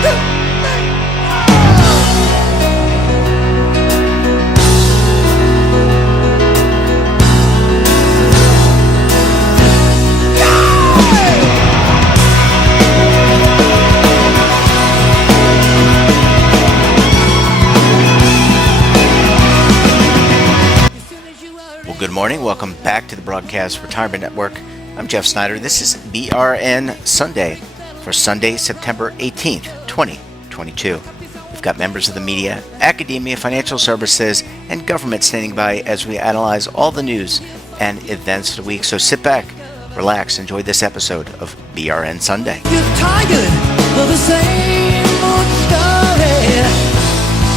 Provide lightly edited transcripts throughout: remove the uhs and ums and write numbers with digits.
Good morning. Welcome back to the Broadcast Retirement Network. I'm Jeff Snyder. This is BRN Sunday for Sunday, September 18th, 2022. We've got members of the media, academia, financial services, and government standing by as we analyze all the news and events of the week. So sit back, relax, enjoy this episode of BRN Sunday. You're tired of the same old story.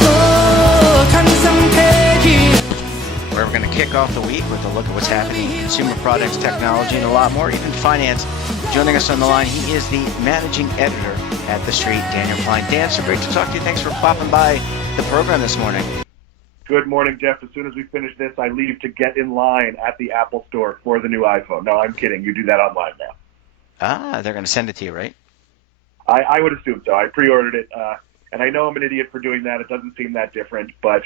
So turn some pages. Where we're going to kick off the week with a look at what's happening in consumer products, technology, and a lot more, even finance. Joining us on the line, he is the managing editor at The Street, Daniel Klein. Dan, so great to talk to you. Thanks for popping by the program this morning. Good morning, Jeff. As soon as we finish this, I leave to get in line at the Apple Store for the new iPhone. No, I'm kidding. You do that online now. Ah, they're going to send it to you, right? I would assume so. I pre-ordered it, and I know I'm an idiot for doing that. It doesn't seem that different, but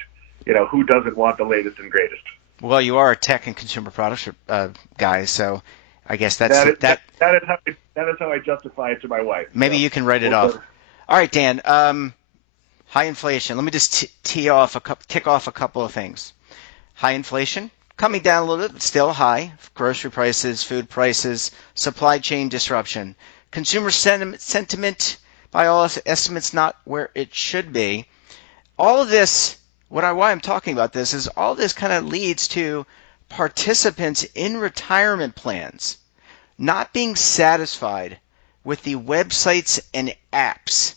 you know, who doesn't want the latest and greatest? Well, you are a tech and consumer products guy, so I guess that is how I justify it to my wife. Maybe you can write it off. All right, Dan. High inflation. Let me just tick off a couple of things. High inflation coming down a little bit, but still high. Grocery prices, food prices, supply chain disruption, consumer sentiment by all estimates not where it should be. All of this. Why I'm talking about this is all this kind of leads to participants in retirement plans not being satisfied with the websites and apps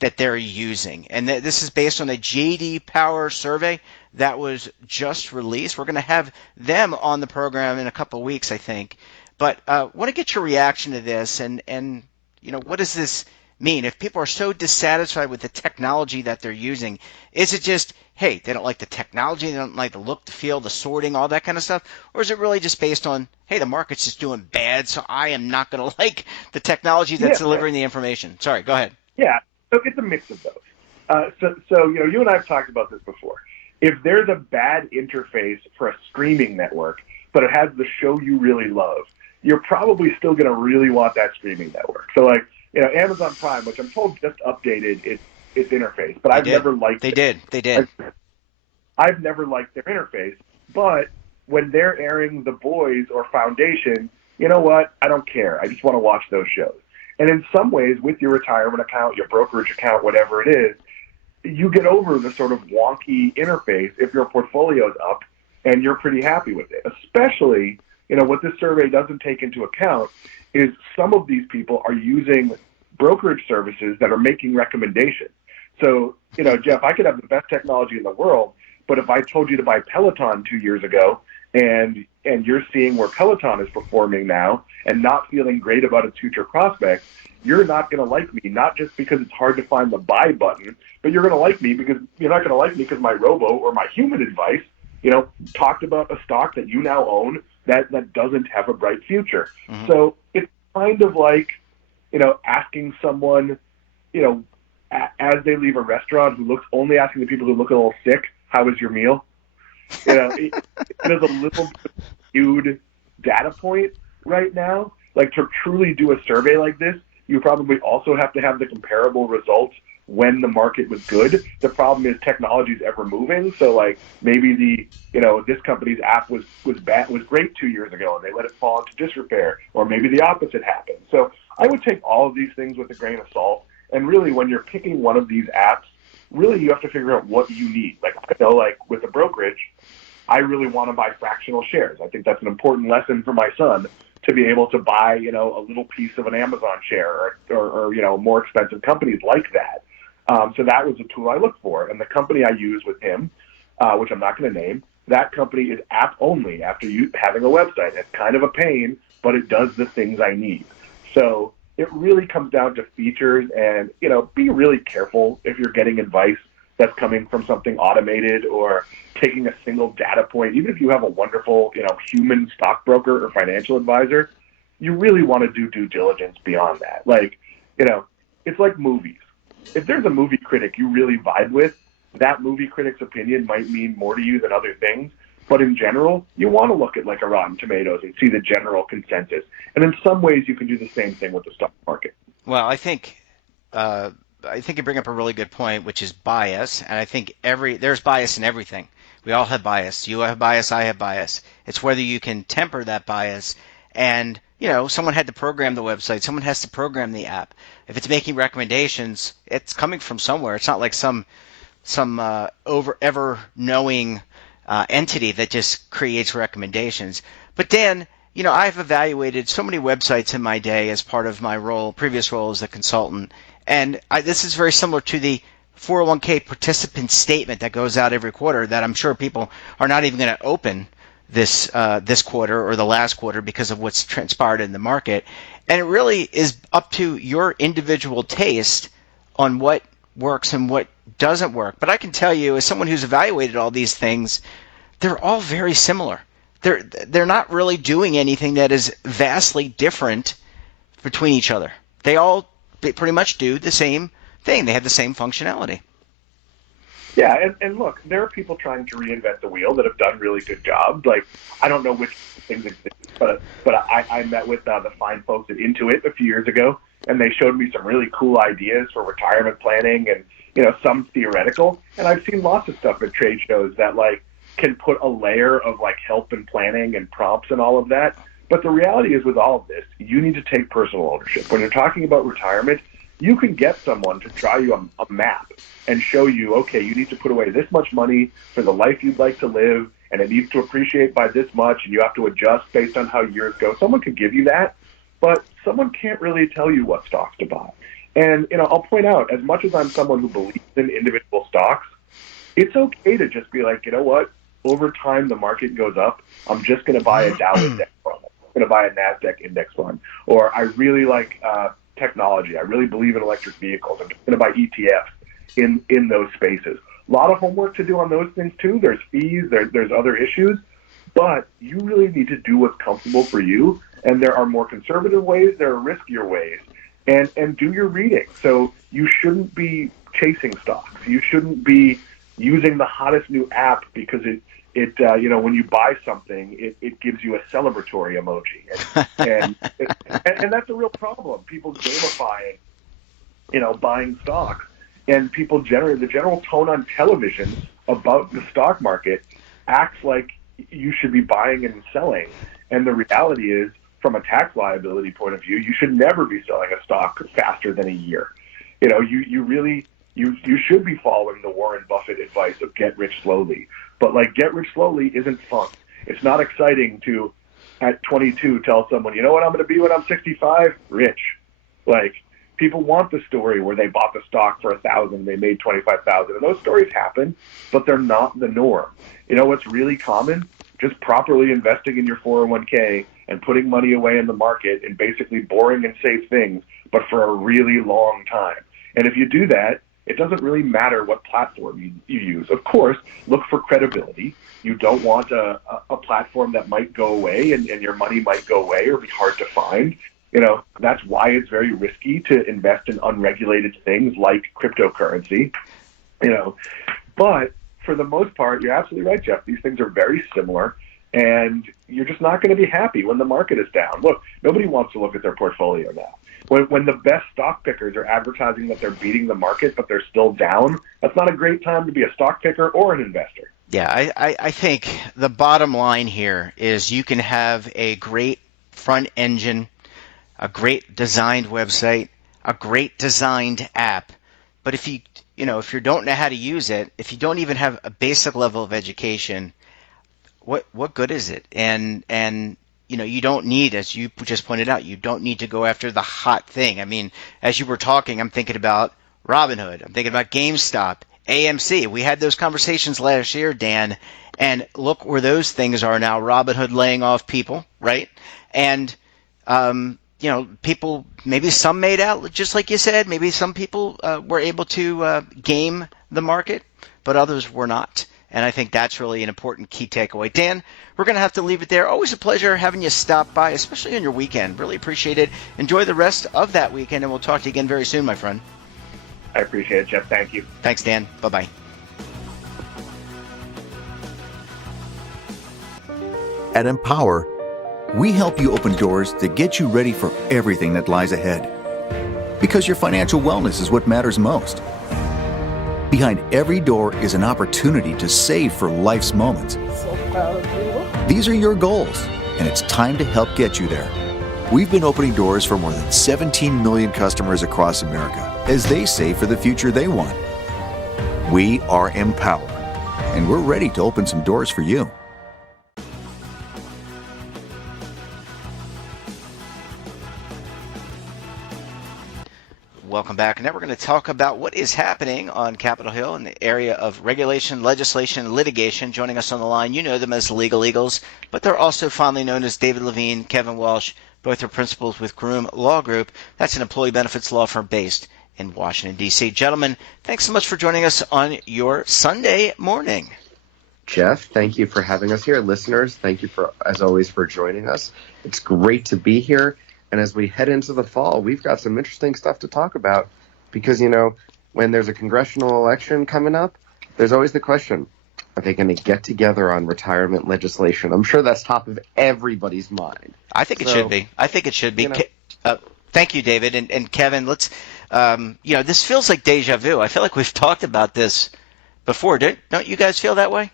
that they're using. And this is based on a J.D. Power survey that was just released. We're going to have them on the program in a couple of weeks, I think. But I want to get your reaction to this and you know, what does this mean? If people are so dissatisfied with the technology that they're using, is it just, hey, they don't like the technology, they don't like the look, the feel, the sorting, all that kind of stuff? Or is it really just based on, hey, the market's just doing bad, so I am not going to like the technology that's delivering the information? Sorry, go ahead. Yeah, so it's a mix of those. So you know, you and I have talked about this before. If there's a bad interface for a streaming network, but it has the show you really love, you're probably still going to really want that streaming network. So, like, you know, Amazon Prime, which I'm told just updated its interface, but I've never liked it. They did. I've never liked their interface, but when they're airing The Boys or Foundation, you know what? I don't care. I just want to watch those shows. And in some ways, with your retirement account, your brokerage account, whatever it is, you get over the sort of wonky interface if your portfolio's up and you're pretty happy with it. Especially, you know, what this survey doesn't take into account is some of these people are using brokerage services that are making recommendations. So, you know, Jeff, I could have the best technology in the world, but if I told you to buy Peloton 2 years ago and you're seeing where Peloton is performing now and not feeling great about its future prospects, you're not going to like me, not just because it's hard to find the buy button, but you're going to like me because you're not going to like me because my robo or my human advice, you know, talked about a stock that you now own that doesn't have a bright future. Mm-hmm. So it's kind of like, you know, asking someone, you know, as they leave a restaurant who only asking the people who look a little sick, how was your meal? You know, it is a little skewed data point right now. Like, to truly do a survey like this, you probably also have to have the comparable results when the market was good. The problem is technology is ever moving. So, like, maybe this company's app was great 2 years ago and they let it fall into disrepair, or maybe the opposite happened. So I would take all of these things with a grain of salt. And really, when you're picking one of these apps, really you have to figure out what you need. Like, I know, like with a brokerage, I really want to buy fractional shares. I think that's an important lesson for my son, to be able to buy, you know, a little piece of an Amazon share or you know, more expensive companies like that. So that was a tool I looked for. And the company I use with him, which I'm not going to name, that company is app only after you having a website. It's kind of a pain, but it does the things I need. So it really comes down to features, and, you know, be really careful if you're getting advice that's coming from something automated or taking a single data point. Even if you have a wonderful, you know, human stockbroker or financial advisor, you really want to do due diligence beyond that. Like, you know, it's like movies. if there's a movie critic you really vibe with, that movie critic's opinion might mean more to you than other things. But in general, you want to look at like a Rotten Tomatoes and see the general consensus. And in some ways, you can do the same thing with the stock market. Well, I think you bring up a really good point, which is bias, and I think there's bias in everything. We all have bias. You have bias. I have bias. It's whether you can temper that bias, and someone had to program the website. Someone has to program the app. If it's making recommendations, it's coming from somewhere. It's not like some ever knowing entity that just creates recommendations. But Dan, I've evaluated so many websites in my day as part of my previous role as a consultant, and this is very similar to the 401k participant statement that goes out every quarter that I'm sure people are not even going to open this quarter or the last quarter because of what's transpired in the market. And it really is up to your individual taste on what works and what doesn't work. But I can tell you, as someone who's evaluated all these things, they're all very similar. They're not really doing anything that is vastly different between each other. They pretty much do the same thing. They have the same functionality. Yeah, and look, there are people trying to reinvent the wheel that have done really good jobs. Like, I don't know which things exist, but I met with the fine folks at Intuit a few years ago, and they showed me some really cool ideas for retirement planning and, some theoretical. And I've seen lots of stuff at trade shows that, like, can put a layer of, like, help and planning and prompts and all of that. But the reality is with all of this, you need to take personal ownership. When you're talking about retirement, you can get someone to draw you a map and show you, okay, you need to put away this much money for the life you'd like to live, and it needs to appreciate by this much, and you have to adjust based on how years go. Someone can give you that, but someone can't really tell you what stocks to buy. And, I'll point out, as much as I'm someone who believes in individual stocks, it's okay to just be like, you know what, over time the market goes up, I'm just going to buy a Dow index fund. I'm going to buy a NASDAQ index fund. Or I really like technology. I really believe in electric vehicles. I'm just going to buy ETFs in those spaces. A lot of homework to do on those things too. There's fees, there's other issues, but you really need to do what's comfortable for you. And there are more conservative ways, there are riskier ways, and do your reading. So you shouldn't be chasing stocks. You shouldn't be using the hottest new app because it when you buy something, it gives you a celebratory emoji, and that's a real problem. People gamify, buying stocks, and people the general tone on television about the stock market acts like you should be buying and selling, and the reality is, from a tax liability point of view, you should never be selling a stock faster than a year. You should be following the Warren Buffett advice of get rich slowly. But, like, get rich slowly isn't fun. It's not exciting to, at 22, tell someone, you know what I'm going to be when I'm 65? Rich. Like, people want the story where they bought the stock for $1,000, they made $25,000. And those stories happen, but they're not the norm. You know what's really common? Just properly investing in your 401k and putting money away in the market in basically boring and safe things, but for a really long time. And if you do that, it doesn't really matter what platform you use. Of course, look for credibility. You don't want a platform that might go away and your money might go away or be hard to find. That's why it's very risky to invest in unregulated things like cryptocurrency. But for the most part, you're absolutely right, Jeff. These things are very similar, and you're just not going to be happy when the market is down. Look, nobody wants to look at their portfolio now. When the best stock pickers are advertising that they're beating the market, but they're still down, that's not a great time to be a stock picker or an investor. Yeah, I think the bottom line here is you can have a great front engine, a great designed website, a great designed app, but if you don't know how to use it, if you don't even have a basic level of education, what good is it? And you don't need, as you just pointed out, you don't need to go after the hot thing. I mean, as you were talking, I'm thinking about Robinhood. I'm thinking about GameStop, AMC. We had those conversations last year, Dan, and look where those things are now. Robinhood laying off people, right? And, people, maybe some made out, just like you said. Maybe some people were able to game the market, but others were not. And I think that's really an important key takeaway. Dan, we're going to have to leave it there. Always a pleasure having you stop by, especially on your weekend. Really appreciate it. Enjoy the rest of that weekend, and we'll talk to you again very soon, my friend. I appreciate it, Jeff. Thank you. Thanks, Dan. Bye-bye. At Empower, we help you open doors to get you ready for everything that lies ahead. Because your financial wellness is what matters most. Behind every door is an opportunity to save for life's moments. So proud of you. These are your goals, and it's time to help get you there. We've been opening doors for more than 17 million customers across America as they save for the future they want. We are Empower, and we're ready to open some doors for you. Welcome back. Now we're going to talk about what is happening on Capitol Hill in the area of regulation, legislation, litigation. Joining us on the line, you know them as the Legal Eagles, but they're also fondly known as David Levine, Kevin Walsh. Both are principals with Groom Law Group. That's an employee benefits law firm based in Washington, D.C. Gentlemen, thanks so much for joining us on your Sunday morning. Jeff, thank you for having us here. Listeners, thank you as always, for joining us. It's great to be here. And as we head into the fall, we've got some interesting stuff to talk about because, when there's a congressional election coming up, there's always the question, are they going to get together on retirement legislation? I'm sure that's top of everybody's mind. I think it should be. Thank you, David. And Kevin, let's, this feels like deja vu. I feel like we've talked about this before. Don't you guys feel that way?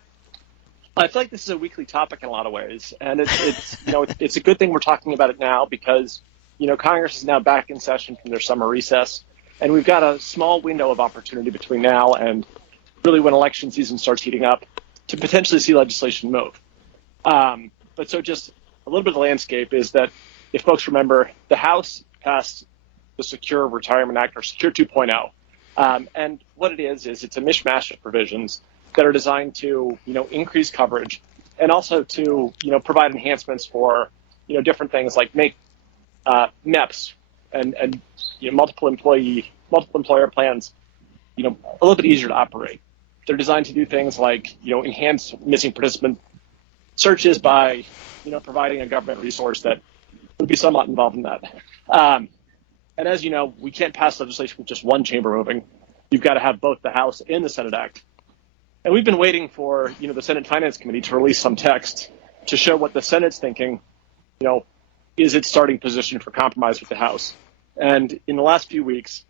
I feel like this is a weekly topic in a lot of ways, and it's a good thing we're talking about it now because Congress is now back in session from their summer recess, and we've got a small window of opportunity between now and really when election season starts heating up to potentially see legislation move. But so just a little bit of the landscape is that if folks remember, the House passed the Secure Retirement Act, or Secure 2.0, and what it is it's a mishmash of provisions that are designed to, increase coverage and also to, provide enhancements for, different things like make MEPs and multiple employer plans, a little bit easier to operate. They're designed to do things like, enhance missing participant searches by, providing a government resource that would be somewhat involved in that. And as you know, we can't pass legislation with just one chamber moving. You've got to have both the House and the Senate act. And we've been waiting for, the Senate Finance Committee to release some text to show what the Senate's thinking, is its starting position for compromise with the House. And in the last few weeks,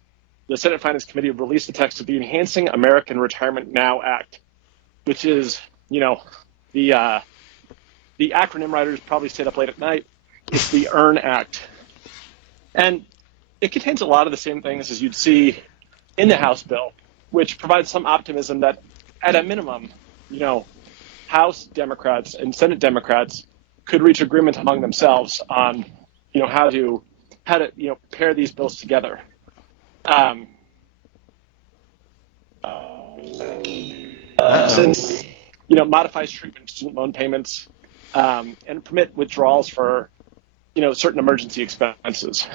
the Senate Finance Committee released the text of the Enhancing American Retirement Now Act, which is, the acronym writers probably stayed up late at night. It's the EARN Act. And it contains a lot of the same things as you'd see in the House bill, which provides some optimism that at a minimum, House Democrats and Senate Democrats could reach agreement among themselves on, how to pair these bills together. Since modifies treatment to student loan payments and permit withdrawals for certain emergency expenses.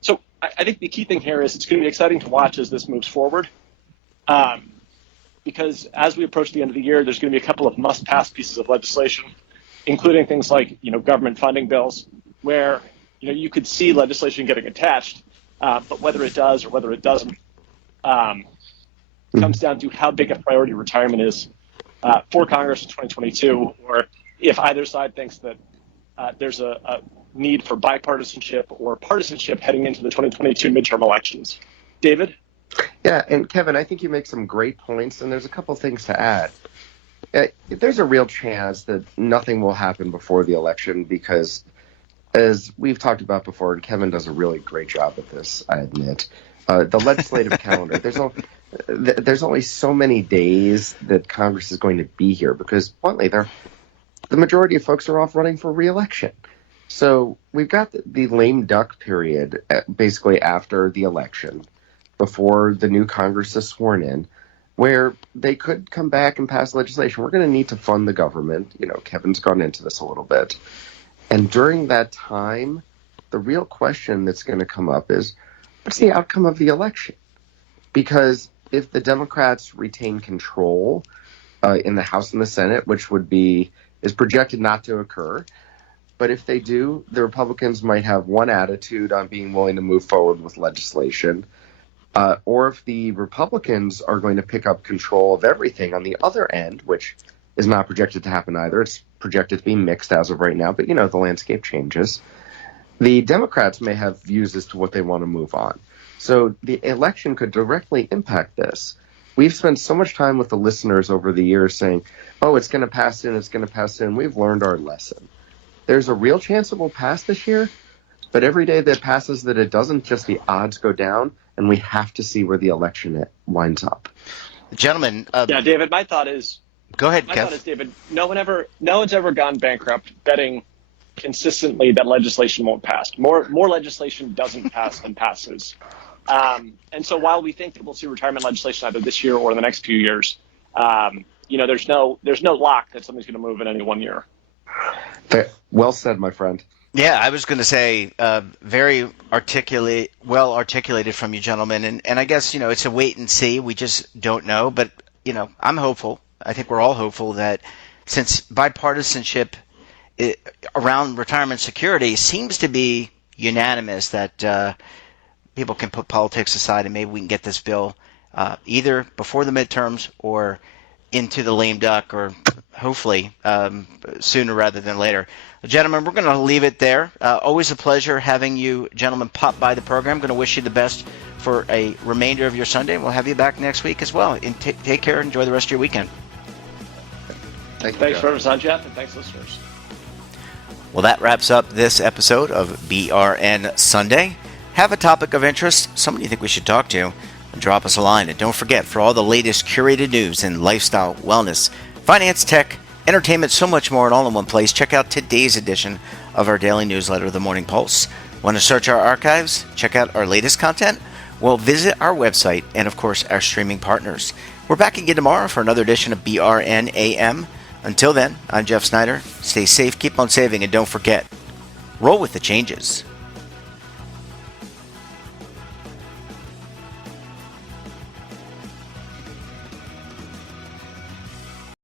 So I think the key thing here is it's going to be exciting to watch as this moves forward. Because as we approach the end of the year, there's going to be a couple of must-pass pieces of legislation, including things like, government funding bills, where, you could see legislation getting attached, but whether it does or whether it doesn't comes down to how big a priority retirement is for Congress in 2022, or if either side thinks that there's a need for bipartisanship or partisanship heading into the 2022 midterm elections. David? Yeah, and Kevin, I think you make some great points, and there's a couple things to add. There's a real chance that nothing will happen before the election because, as we've talked about before, and Kevin does a really great job at this, I admit, the legislative calendar, there's only so many days that Congress is going to be here because, bluntly, the majority of folks are off running for re-election. So we've got the lame duck period basically after the election, before the new Congress is sworn in, where they could come back and pass legislation. We're going to need to fund the government. Kevin's gone into this a little bit. And during that time, the real question that's going to come up is, what's the outcome of the election? Because if the Democrats retain control in the House and the Senate, which is projected not to occur, but if they do, the Republicans might have one attitude on being willing to move forward with legislation. or if the Republicans are going to pick up control of everything on the other end, which is not projected to happen either. It's projected to be mixed as of right now, but the landscape changes. The Democrats may have views as to what they want to move on. So the election could directly impact this. We've spent so much time with the listeners over the years saying, oh, it's going to pass soon, it's going to pass soon. We've learned our lesson. There's a real chance it will pass this year, but every day that passes that it doesn't, just the odds go down, and we have to see where the election winds up. Gentlemen. Yeah, David, my thought is, Go ahead, My Kev. thought is, David, no one's ever gone bankrupt betting consistently that legislation won't pass. More legislation doesn't pass than passes. And so while we think that we'll see retirement legislation either this year or in the next few years, there's no lock that something's going to move in any 1 year. Well said, my friend. Yeah, I was going to say very well articulated from you, gentlemen. And I guess, it's a wait and see. We just don't know. But, I'm hopeful. I think we're all hopeful that since bipartisanship around retirement security seems to be unanimous, that people can put politics aside and maybe we can get this bill either before the midterms or into the lame duck, or hopefully sooner rather than later. Gentlemen, we're going to leave it there. Always a pleasure having you gentlemen pop by the program. Going to wish you the best for a remainder of your Sunday. We'll have you back next week as well. And take care. Enjoy the rest of your weekend. Thanks for having us on, Jeff, and thanks, listeners. Well, that wraps up this episode of BRN Sunday. Have a topic of interest, someone you think we should talk to, drop us a line. And don't forget, for all the latest curated news in lifestyle, wellness, finance, tech, entertainment, so much more, and all in one place, check out today's edition of our daily newsletter, The Morning Pulse. Want to search our archives? Check out our latest content? Well, visit our website and, of course, our streaming partners. We're back again tomorrow for another edition of BRN AM. Until then, I'm Jeff Snyder. Stay safe, keep on saving, and don't forget, roll with the changes.